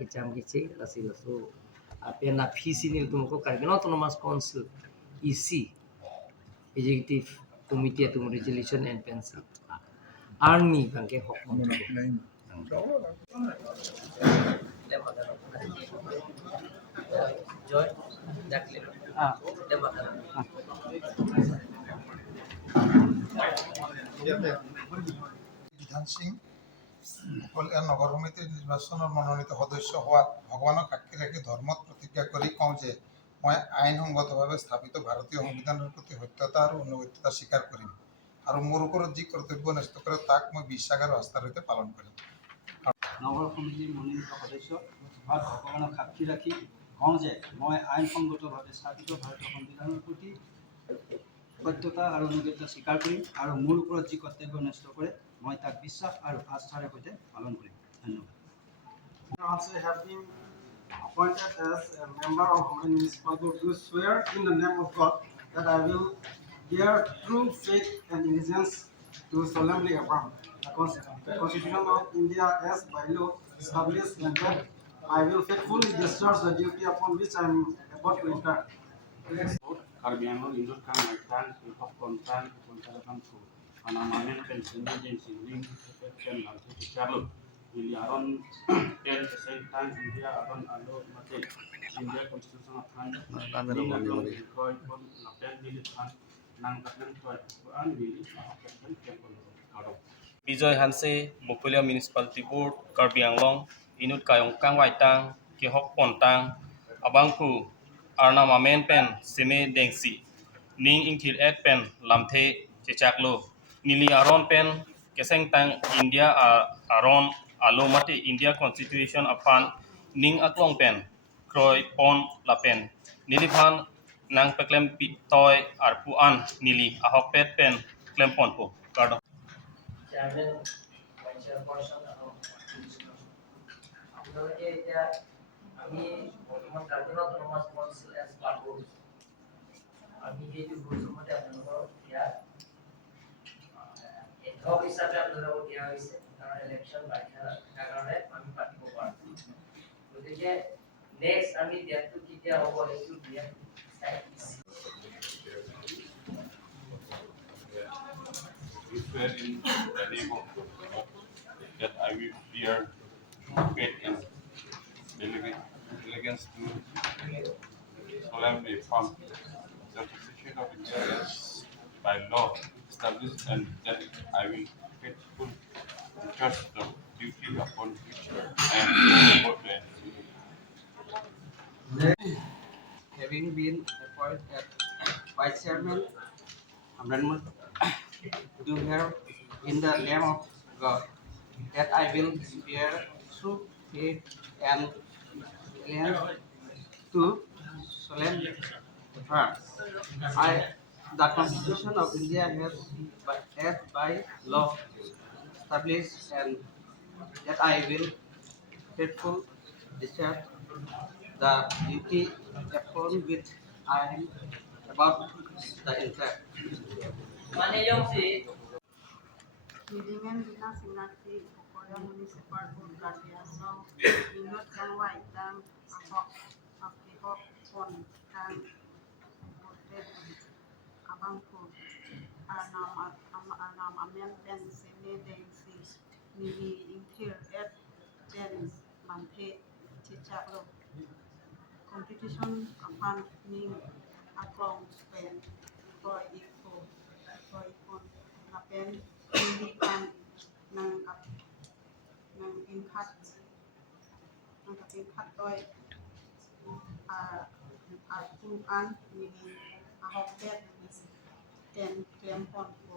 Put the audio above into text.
kicam kici lasi lasu pena visinil tumko kargin autonomous council EC executive committee atum resolution and pensi army bangke hok montu joy dakle বিধান সিং নগর সমিতির নির্বাচনের মনোনীত সদস্য হওয়ার ভগবানক সাক্ষী রাখি ধর্মত প্রতিজ্ঞা করে কওঁ যে মই আইনসঙ্গতভাৱে স্থাপিত ভাৰতীয় সংবিধানৰ প্ৰতি সত্যতা আৰু অনুগত্যতা স্বীকাৰ কৰিম আৰু মোৰ ওপৰত যি কৰ্তব্য ন্যস্ত কৰে তাক মই বিশ্বাস আৰু আস্থাৰ সৈতে পালন কৰিম। নগৰ সমিতিৰ মনোনীত সদস্য হোৱাত ভগৱানক সাক্ষী ৰাখি কওঁ যে মই আইনসঙ্গতভাৱে স্থাপিত ভাৰতীয় সংবিধানৰ প্ৰতি সত্যতা আৰু অনুগত্যতা স্বীকাৰ কৰিম আৰু মোৰ ওপৰত যি কৰ্তব্য ন্যস্ত কৰে মই তাক বিশ্বাস আৰু আস্থাৰে সৈতে পালন কৰিম। ধন্যবাদ। Also have been appointed as a member of Municipal Board to swear in the name of God that I will bear true faith and allegiance to solemnly affirm the Constitution of India as by law established and that I will faithfully discharge the duty upon which I am about to enter. Karbiano induk kan maitan untuk kontan su anamanen pensinya dan singling kan nanti dicalu miliaran dan kesehatan India akan alo mate India konstitusi akan ini koi pun napen dilihat nangkatan koi an dili akan kado Bijoy Hanse Municipal Municipality Board Karbi Anglong inut kayong kang waitang kehok pontang abangku arna mamen pen seme dengsi ning ingkir et pen lamthe chechaklo nili aron pen keseng tang India aron alo mate India Constitution apan ning aklong pen kroi pon lapen nili phan nang peklem pitoy arpuan nili ahok pet pen klem pon po kardo chairman vice chairperson আপনাদেরকে এটা আমি বর্তমান কার্যকর autonomous council as part of আমি যে বলছিলাম মতে আপনাদের ইয়া একক হিসাবে আপনাদের দেওয়া হয়েছে কারণ ইলেকশন বাইখা কারণে আমি পাঠিয়ে পারছি গতিকে নেক্সট আমি ডেটটো কেতিয়া হ'ব সেইটো দিয়া We swear in the name of God that I will bear faith and allegiance to solemnly affirm the Constitution of India as by law established and that I will faithfully discharge the duty upon which I am about to enter. Having been appointed as Vice Chairman, Amendment do here in the name of God that I will bear true faith and allegiance to solemnly affirm the Constitution of India as by law established and that I will faithfully discharge the duty upon which I am about to enter. Kedeng dina sinati Korea Municipal Board Karbiasong inut kang waitang ahok akihok pon kang hotel abangku anam amen dan seme dengsi nili ingkir et dan manthe cicaklo competition apan ning aklong pen koi ikon napen pendidikan ng impact toy tuan nili ahok pet ten klempon po